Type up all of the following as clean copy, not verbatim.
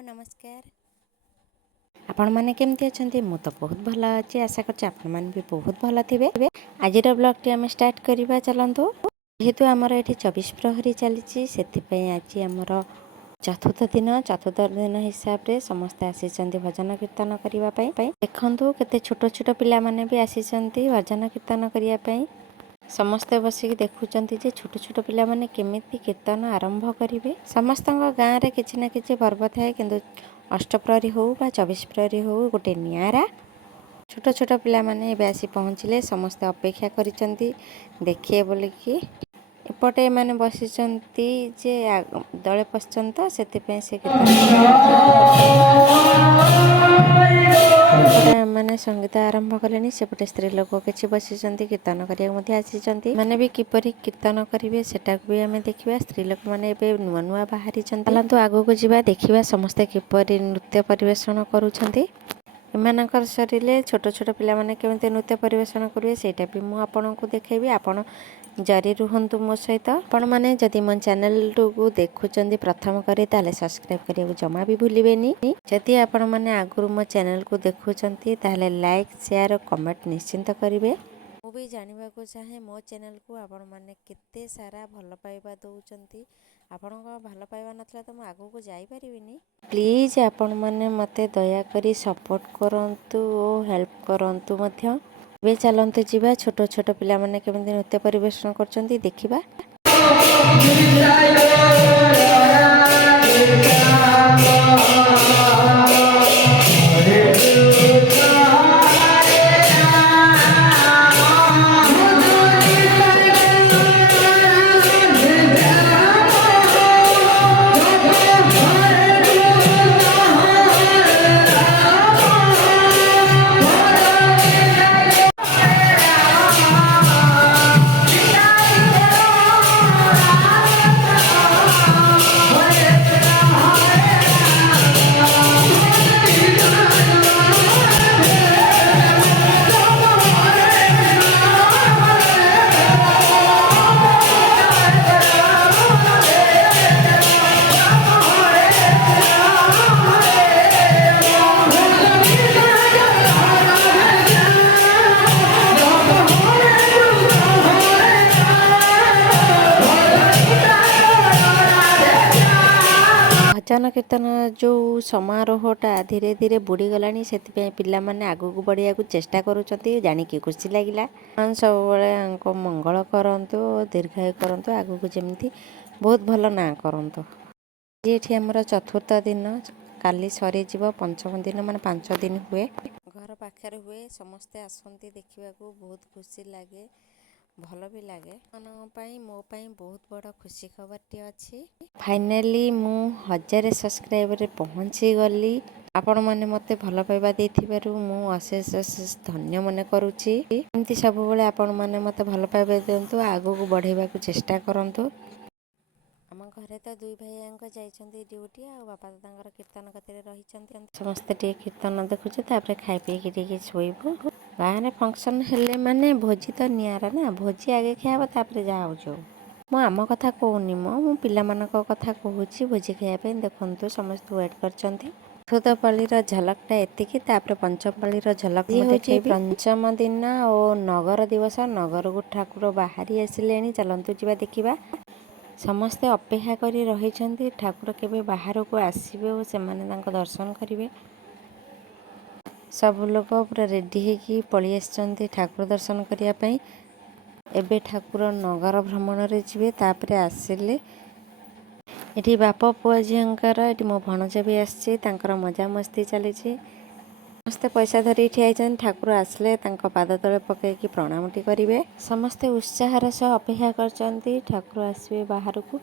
Hello नमस्कार। आपण माने केमती अछंती? मु तो बहुत भल अच्छी, आशा करछि आपण माने भी बहुत भल थिबे। आज ब्लॉग टी आम स्टार्ट करवा चलतु। जेहेतु आमर ये 24 प्रहरी चली से आज आमर चतुर्थ दिन हिसाब से समस्ते आसी भजन कीर्तन करने। देखु केते छोट छोट पिला माने भी आसी भजन कीर्तन करने। समस्ते बसिक देखुंत जे छोट छोट पिला माने केमिति कीर्तन आरंभ करेंगे। समस्त गाँव में किसी न किसी पर्व थाए कि अष्टप्रहरी हो 24 प्रहरी हो गोटे नियारा। छोट छोट पिला माने आसी पहुँचले, समस्ते अपेक्षा करिसेंती देखिए बोलिकी। एपटे माने बसिचंती जे दले पश्चन तो से माने संगीत आरंभ कले। सेपटे स्त्री लोक किसी बसिचंती कीर्तन करने आसी माने भी किपरि कीर्तन करेंगे सेटा भी आम देखा। स्त्री लोक मैंने नुआ नुआ बाहरी चलतु आगू को जावा देखा समस्ते किपरि नृत्य परिवेषण करुछंती। एमानकर सरिले छोट छोट पिला माने केमिति नृत्य परिवेषण करेंगे सेटा भी मु आपनको देखेबी। आपण जारी रुहंतु मो सहित। आपण माने जदि मो चैनल को देखुचंदी प्रथम करी ताले सब्सक्राइब करिया जमा भी भूलिबेनी। जदि आपण माने आगुरु मो चैनल को देखुचंती ताले लाइक शेयर कमेंट निश्चिंत करिवे। मु भी जानिबा को चाहे मो चैनल को आपण माने केते सारा भल पाइबा दउचंती। आपणको भल पाइबा नथला तो मु आगु को जाई परिबिनी। प्लीज आपण माने मते दया करी सपोर्ट करंतु ओ हेल्प करंतु मध्य। वे चलते जीवा छोट छोट पिला माने केमिति नृत्य परिवेषण करचंती देखिबा। भजन कीर्तन जो समारोहटा धीरे धीरे बुड़ी गलानी से पिला माने आगू को बढ़िया को चेष्टा करुचंती। जानिकी खुशी लगिला। सब बड़े मंगल करंतु, दीर्घायु करंतु, आगू को जेमती बहुत भल ना करंतु। ये आमर चतुर्थ दिन काली सरी जीव पंचम दिन माने 5 दिन हुए घर पाखे हुए। समस्ते आसती देखा बहुत खुशी लगे, भल भी लगे। मो बहुत बड़ खुशी खबर अच्छी। फाइनाली मु 1000 सब्सक्राइबर पहुँची गली। आपण माने मते भल पाइबा देथिबारु मु अशेष अशेष धन्य मन करुछि। एमती सब बेले आपण माने मते भल पाइबा दियंतु, आगु को बढ़ेबा को चेष्टा करंतु। आम घरे तो दुई भाई जाइछंती ड्यूटी आ बापा दादांगर कीर्तन कतिरे रहिछंती। समस्ते टे कीर्तन देखुछु तापर खाइ पीकी टिके सोइबु। गाँव फंक्शन हेले माने भोजी तो नियारा ना, भोजी आगे खाइब तापर जा होजो। मु आम कथा कहूनी मु पिला मानक कथा कहूची। भोजी खाइया पे देखंतु समस्त वेट करछंती। चतुर्थ पालीर झलकटा एतिकी, तापर पंचम पालीर झलक होची पंचम दिन ओ नगर दिवस। नगर को ठाकुर बाहरी आसिलेनी, चलंतु जिबा देखिबा। समस्ते अपेक्षा करी रहिछंती ठाकुर केबे बाहर को आसीबे और सेमाने तांको दर्शन करिवे। सब लोग पूरा रेडी होगी पलि आछंती ठाकुर दर्शन करिया पई। एबे ठाकुर नगर भ्रमण रे जिवे। तापरे आसिले एठी बाप पुआ झियंकर, एठी मो भणजा भी आछी, तांकर मजा मस्ती चली। समस्ते पैसा धरी ठिया। ठाकुर आसले तांको पाद तले पकईकी प्रणामटी करिवे। समस्ते उत्साहर सह अपेक्षा करचंती ठाकुर आसबे बाहर को।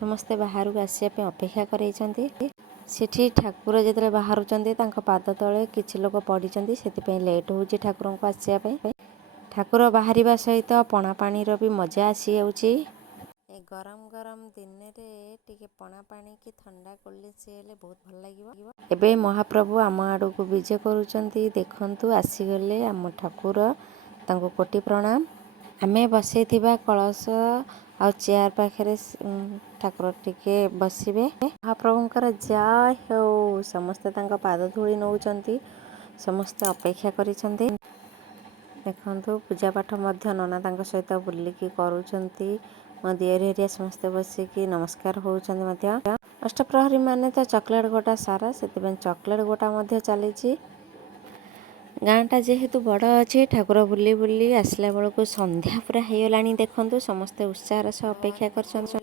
समस्ते बाहर को आसिया पे अपेक्षा करैचंती। सेठी ठाकुर जेतले बाहरुचंती तांको पाद तले किछि लोक पडिचंती, सेति पे लेट होउची ठाकुर को आसिया पे। ठाकुर बाहरिबा सहित पणा पानी रो भी मजा आसी जाउची। ए गरम गरम दिन रे टिके पणा पानी की ठंडा कोल्ड से हेले बहुत भल लागिवो। एबे महाप्रभु आम आड़ को विजय करुचंती। देखंतु आसीगले आम ठाकुर, तांको कोटि प्रणाम। आमे बसैथिबा कलश ଆଉ ଚେୟାର ପାଖରେ ଠାକୁର ଟିକେ ବସିବେ। ମହାପ୍ରଭୁଙ୍କର ଜୟ ହେଉ। ସମସ୍ତେ ତାଙ୍କ ପାଦ ଧୂଳି ନେଉଛନ୍ତି। ସମସ୍ତେ ଅପେକ୍ଷା କରିଛନ୍ତି। ଦେଖନ୍ତୁ ପୂଜାପାଠ ମଧ୍ୟ ନନା ତାଙ୍କ ସହିତ ବୁଲିକି କରୁଛନ୍ତି। ମୋ ଦିଅର ହେରିଆ ସମସ୍ତେ ବସିକି ନମସ୍କାର ହେଉଛନ୍ତି ମଧ୍ୟ। ଅଷ୍ଟପ୍ରହରୀ ମାନେ ତ ଚକୋଲେଟ୍ ଗୋଟା ସାରା, ସେଥିପାଇଁ ଚକୋଲେଟ୍ ଗୋଟା ମଧ୍ୟ ଚାଲିଛି। ଗାଁଟା ଯେହେତୁ ବଡ଼ ଅଛି, ଠାକୁର ବୁଲି ବୁଲି ଆସିଲା ବେଳକୁ ସନ୍ଧ୍ୟା ପୁରା ହେଇଗଲାଣି। ଦେଖନ୍ତୁ ସମସ୍ତେ ଉତ୍ସାହର ସହ ଅପେକ୍ଷା କରିଛନ୍ତି।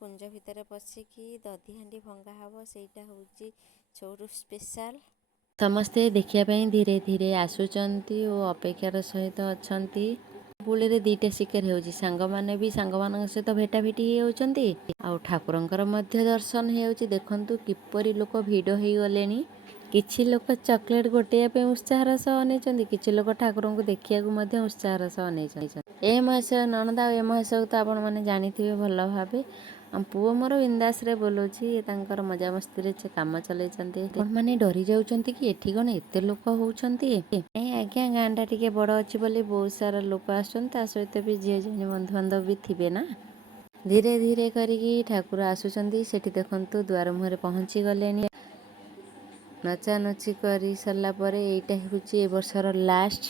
କୁଞ୍ଜ ଭିତରେ ପଶିକି ଦଧି ହାଣ୍ଡି ଭଙ୍ଗା ହେବ, ସେଇଟା ହେଉଛି ସବୁଠୁ ସ୍ପେଶାଲ। ସମସ୍ତେ ଦେଖିବା ପାଇଁ ଧୀରେ ଧୀରେ ଆସୁଛନ୍ତି ଓ ଅପେକ୍ଷାର ସହିତ ଅଛନ୍ତି। ବୁଲିରେ ଦୁଇଟା ଶିକାର ହେଉଛି, ସାଙ୍ଗମାନେ ବି ସାଙ୍ଗମାନଙ୍କ ସହିତ ଭେଟାଭେଟି ହେଇଯାଉଛନ୍ତି ଆଉ ଠାକୁରଙ୍କର ମଧ୍ୟ ଦର୍ଶନ ହେଇଯାଉଛି। ଦେଖନ୍ତୁ କିପରି ଲୋକ ଭିଡ଼ ହେଇଗଲେଣି। କିଛି ଲୋକ ଚକୋଲେଟ୍ ଗୋଟେଇବା ପାଇଁ ଉତ୍ସାହର ସହ ଅନେଇଛନ୍ତି, କିଛି ଲୋକ ଠାକୁରଙ୍କୁ ଦେଖିବାକୁ ମଧ୍ୟ ଉତ୍ସାହର ସହ ଅନେଇଛନ୍ତି। ଏ ମହାଶୟ ନଣନ୍ଦ ଆଉ ଏ ମହାଶୟକୁ ତ ଆପଣମାନେ ଜାଣିଥିବେ ଭଲ ଭାବେ। ପୁଅ ମୋର ବିନ୍ଦାସରେ ବୋଲୁଛି, ତାଙ୍କର ମଜାମସ୍ତିରେ ସେ କାମ ଚଲେଇଛନ୍ତି। ଆପଣମାନେ ଡରି ଯାଉଛନ୍ତି କି ଏଠି କ'ଣ ଏତେ ଲୋକ ହେଉଛନ୍ତି? ଆଜ୍ଞା ଗାଁଟା ଟିକେ ବଡ଼ ଅଛି ବୋଲି ବହୁତ ସାରା ଲୋକ ଆସୁଛନ୍ତି, ତା ସହିତ ବି ଝିଅ ଝିଆଣି ବନ୍ଧୁବାନ୍ଧବ ବି ଥିବେ ନା। ଧୀରେ ଧୀରେ କରିକି ଠାକୁର ଆସୁଛନ୍ତି। ସେଠି ଦେଖନ୍ତୁ ଦୁଆର ମୁହଁରେ ପହଞ୍ଚି ଗଲେଣି। ନଚାନଚି କରି ସାରିଲା ପରେ ଏଇଟା ହେଉଛି ଏ ବର୍ଷର ଲାଷ୍ଟ।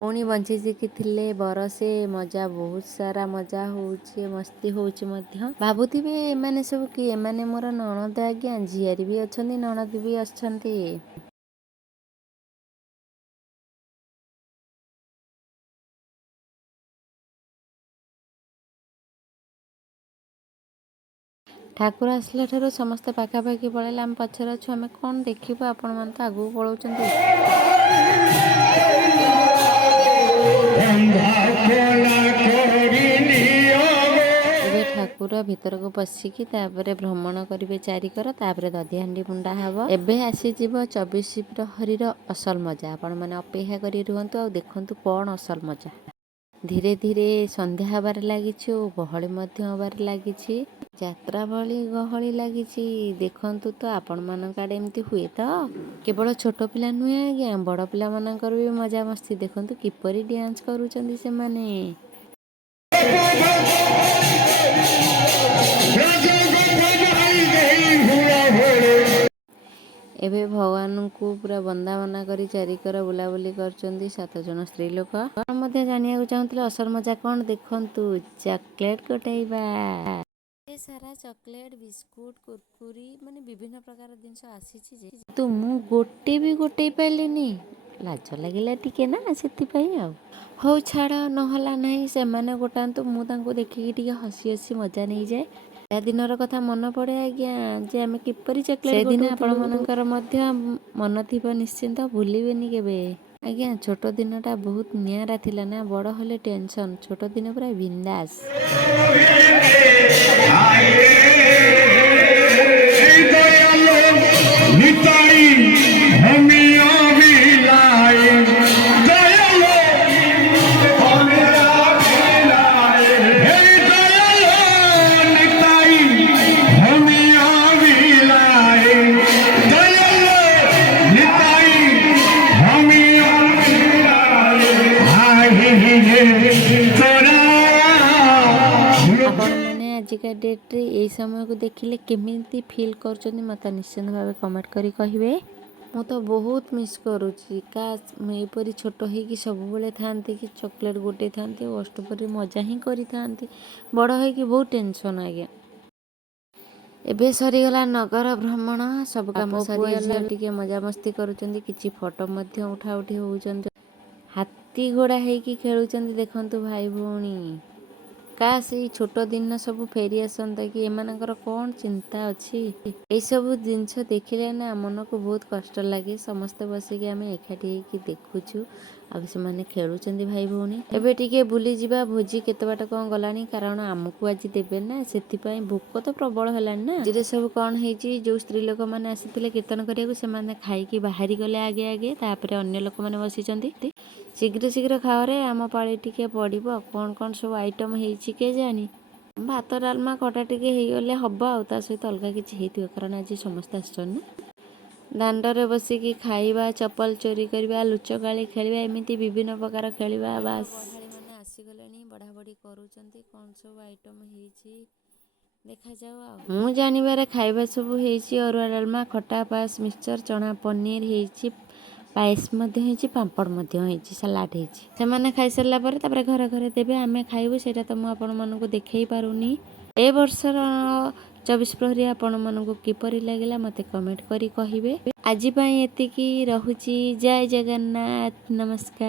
ପୁଣି ବଞ୍ଚିକି ଥିଲେ ବରଷେ ମଜା, ବହୁତ ସାରା ମଜା ହେଉଛି, ମସ୍ତି ହେଉଛି ମଧ୍ୟ। ଭାବୁଥିବେ ଏମାନେ ସବୁ କିଏ? ଏମାନେ ମୋର ନଣନ୍ଦ ଆଜ୍ଞା, ଝିଆରୀ ବି ଅଛନ୍ତି, ନଣନ୍ଦ ବି ଅଛନ୍ତି। ଠାକୁର ଆସିଲା ଠାରୁ ସମସ୍ତେ ପାଖାପାଖି ପଳେଇଲେ, ଆମେ ପଛରେ ଅଛୁ। ଆମେ କ'ଣ ଦେଖିବୁ? ଆପଣମାନେ ତ ଆଗକୁ ପଳାଉଛନ୍ତି। ଏବେ ଠାକୁର ଭିତରକୁ ପଶିକି ତାପରେ ଭ୍ରମଣ କରିବେ ଚାରିକର, ତାପରେ ଦଧିହାଣ୍ଡି ମୁଣ୍ଡା ହେବ। ଏବେ ଆସିଯିବ 24 ପ୍ରହରୀର ଅସଲ ମଜା। ଆପଣମାନେ ଅପେକ୍ଷା କରି ରୁହନ୍ତୁ ଆଉ ଦେଖନ୍ତୁ କ'ଣ ଅସଲ ମଜା। ଧୀରେ ଧୀରେ ସନ୍ଧ୍ୟା ହେବାରେ ଲାଗିଛି ଓ ଗହଳି ମଧ୍ୟ ହେବାରେ ଲାଗିଛି। ଯାତ୍ରା ଭଳି ଗହଳି ଲାଗିଛି। ଦେଖନ୍ତୁ ତ ଆପଣମାନଙ୍କ ଆଡ଼େ ଏମିତି ହୁଏ ତ? କେବଳ ଛୋଟ ପିଲା ନୁହେଁ ଆଜ୍ଞା, ବଡ଼ ପିଲାମାନଙ୍କର ବି ମଜାମସ୍ତି। ଦେଖନ୍ତୁ କିପରି ଡ୍ୟାନ୍ସ କରୁଛନ୍ତି ସେମାନେ। ଏବେ ଭଗବାନଙ୍କୁ ପୁରା ବନ୍ଦାବନା କରି ଚାରିକର ବୁଲାବୁଲି କରୁଛନ୍ତି 7 ଜଣ ସ୍ତ୍ରୀ ଲୋକ। ଆପଣ ମଧ୍ୟ ଜାଣିବାକୁ ଚାହୁଁଥିଲେ ଅସଲ ମଜା କ'ଣ? ଦେଖନ୍ତୁ ଚକୋଲେଟ୍ ଗୋଟାଇବା। ସାରା ଚକୋଲେଟ୍, ବିସ୍କୁଟ, କୁରକୁରି ମାନେ ବିଭିନ୍ନ ପ୍ରକାର ଜିନିଷ ଆସିଛି ଯେ କିନ୍ତୁ ମୁଁ ଗୋଟେ ବି ଗୋଟେଇ ପାରିଲିନି। ଲାଜ ଲାଗିଲା ଟିକେ ନା, ସେଥିପାଇଁ ଆଉ। ହଉ ଛାଡ଼, ନହେଲା ନାହିଁ, ସେମାନେ ଗୋଟାନ୍ତୁ, ମୁଁ ତାଙ୍କୁ ଦେଖିକି ଟିକେ ହସି ହସି ମଜା ନେଇଯାଏ। ଦିନର କଥା ମନେ ପଡ଼େ ଆଜ୍ଞା, ଯେ ଆମେ କିପରି ଚକୋଲେଟ୍ ସେଦିନ ଆପଣମାନଙ୍କର ମଧ୍ୟ ମନ ଥିବ ନିଶ୍ଚିନ୍ତ, ଭୁଲିବେନି କେବେ। ଆଜ୍ଞା ଛୋଟ ଦିନଟା ବହୁତ ନିଆରା ଥିଲା ନା। ବଡ଼ ହେଲେ ଟେନସନ୍, ଛୋଟ ଦିନ ପୁରା ବିନ୍ଦାସ। ଆପଣମାନେ ଆଜିକା ଡେଟ୍ରେ ଏଇ ସମୟକୁ ଦେଖିଲେ କେମିତି ଫିଲ୍ କରୁଛନ୍ତି ମୋତେ ନିଶ୍ଚିନ୍ତ ଭାବେ କମେଣ୍ଟ କରି କହିବେ। ମୁଁ ତ ବହୁତ ମିସ୍ କରୁଛି। କାଶ ମୁଁ ଏପରି ଛୋଟ ହେଇକି ସବୁବେଳେ ଥାଆନ୍ତି, କି ଚକୋଲେଟ୍ ଗୋଟେଇ ଥାଆନ୍ତି ଓ ଅଷ୍ଟପ୍ରହରୀ ମଜା ହିଁ କରିଥାନ୍ତି। ବଡ଼ ହେଇକି ବହୁତ ଟେନସନ୍ ଆଜ୍ଞା। ଏବେ ସରିଗଲା ନଗର ଭ୍ରମଣ, ସବୁ କାମ ସରିଗଲା। ଟିକେ ମଜାମସ୍ତି କରୁଛନ୍ତି, କିଛି ଫଟୋ ମଧ୍ୟ ଉଠା ଉଠି ହେଉଛନ୍ତି। ହାତୀ ଘୋଡ଼ା ହେଇକି ଖେଳୁଛନ୍ତି ଦେଖନ୍ତୁ ଭାଇ ଭଉଣୀ। କାଶ ଏଇ ଛୋଟ ଦିନ ସବୁ ଫେରି ଆସନ୍ତା କି। ଏମାନଙ୍କର କ'ଣ ଚିନ୍ତା ଅଛି? ଏଇସବୁ ଜିନିଷ ଦେଖିଲେ ନା ମନକୁ ବହୁତ କଷ୍ଟ ଲାଗେ। ସମସ୍ତେ ବସିକି ଆମେ ଏକାଠି ହେଇକି ଦେଖୁଛୁ ଆଉ ସେମାନେ ଖେଳୁଛନ୍ତି ଭାଇ ଭଉଣୀ। ଏବେ ଟିକେ ବୁଲିଯିବା, ଭୋଜି କେତେ ବାଟ କ'ଣ ଗଲାଣି, କାରଣ ଆମକୁ ଆଜି ଦେବେ ନା, ସେଥିପାଇଁ ଭୋକ ତ ପ୍ରବଳ ହେଲାଣି ନା। ଆଜିରେ ସବୁ କ'ଣ ହେଇଛି, ଯେଉଁ ସ୍ତ୍ରୀ ଲୋକମାନେ ଆସିଥିଲେ କୀର୍ତ୍ତନ କରିବାକୁ ସେମାନେ ଖାଇକି ବାହାରି ଗଲେ ଆଗେ ଆଗେ, ତାପରେ ଅନ୍ୟ ଲୋକମାନେ ବସିଛନ୍ତି। ଶୀଘ୍ର ଶୀଘ୍ର ଖାଅରେ, ଆମ ପାଳି ଟିକେ ପଡ଼ିବ। କ'ଣ କ'ଣ ସବୁ ଆଇଟମ୍ ହେଇଛି କେଜାଣି। ଭାତ ଡାଲମା ଖଟା ଟିକେ ହେଇଗଲେ ହବ, ଆଉ ତା ସହିତ ଅଲଗା କିଛି ହେଇଥିବ, କାରଣ ଆଜି ସମସ୍ତେ ଆସିଛନ୍ତି ନା। ଦାଣ୍ଡରେ ବସିକି ଖାଇବା, ଚପଲ ଚୋରି କରିବା, ଲୁଚକାଳି ଖେଳିବା, ଏମିତି ବିଭିନ୍ନ ପ୍ରକାର ଖେଳିବା। ବାସ୍ ବଢ଼ାଳିମାନେ ଆସିଗଲେଣି, ବଢ଼ାବଢ଼ି କରୁଛନ୍ତି, କ'ଣ ସବୁ ଆଇଟମ୍ ହେଇଛି ଦେଖାଯାଉ। ଆଉ ମୁଁ ଜାଣିବାରେ ଖାଇବା ସବୁ ହେଇଛି ଅରୁଆ ଡାଲମା, ଖଟା, ପାସ୍, ମିକ୍ସଚର, ଚଣା ପନିର ହେଇଛି, ପାଏସ୍ ମଧ୍ୟ ହେଇଛି, ପାମ୍ପଡ଼ ମଧ୍ୟ ହେଇଛି, ସାଲାଡ଼ ହେଇଛି। ସେମାନେ ଖାଇସାରିଲା ପରେ ତାପରେ ଘରେ ଘରେ ଦେବେ, ଆମେ ଖାଇବୁ। ସେଇଟା ତ ମୁଁ ଆପଣମାନଙ୍କୁ ଦେଖେଇ ପାରୁନି। ଏ ବର୍ଷର 24 ପ୍ରହରୀ ଆପଣମାନଙ୍କୁ କିପରି ଲାଗିଲା ମୋତେ କମେଣ୍ଟ କରି କହିବେ। ଆଜି ପାଇଁ ଏତିକି, ରହୁଛି। ଜୟ ଜଗନ୍ନାଥ, ନମସ୍କାର।